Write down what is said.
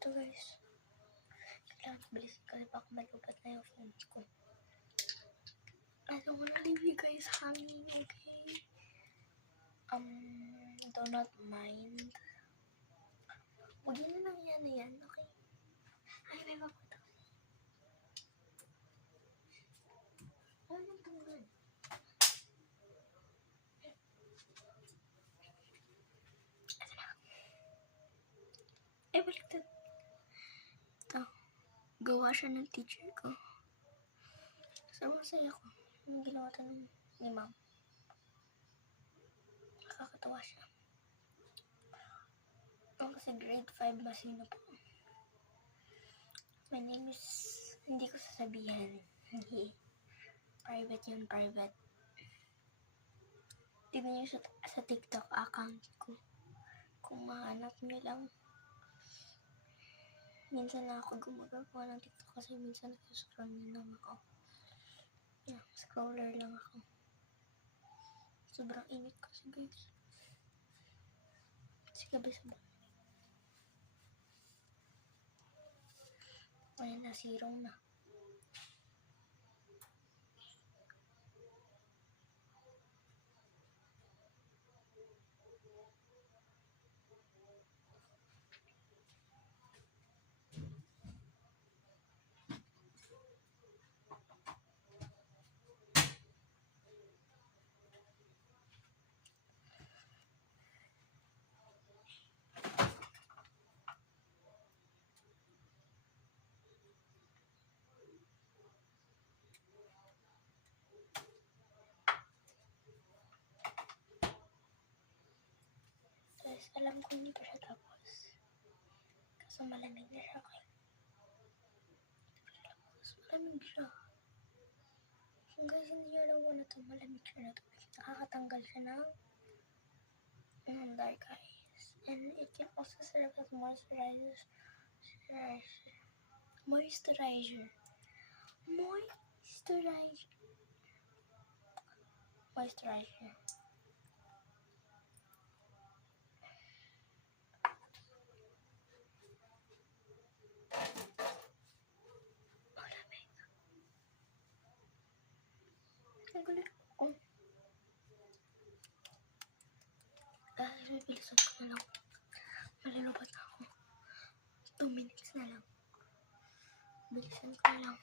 ito guys. Kailangan bilisin kasi baka malubat na yung phone ko. I don't wanna leave you guys hanging, okay? Do not mind. Huwag yun na lang yan, okay? Ay, may mapunta. Ano yung tunggal? Ay, baliktad. Ito. Gawa siya ng teacher ko. So, masaya ko. Yung ginawa ito ni ma'am. Nakakatawa siya. Ako kasi grade 5 masino po. My name is... Hindi ko sasabihan. Hindi. Private yun, private. Tignan nyo sa TikTok account ko. Kung mahanap nyo lang. Minsan lang ako gumagawa ng TikTok kasi minsan nag-scroll na lang ako. Yeah, scroller lang ako. Sobrang init kasi guys. Kasi gabi sobrang. Ayan na, zero na. Guys, alam ko hindi pa siya tapos. Kaso malamig na siya kayo. Malamig siya. Kung guys, hindi nyo alam kung ano ito, malamig siya na tubig. Nakakatanggal siya ng dark eyes. And it can also serve as moisturizer. Moisturizer. Malamig. Ang gulit ko. Bilisan ko na lang. Malulubat na ako. 2 minutes na lang. Bilisan ko na lang.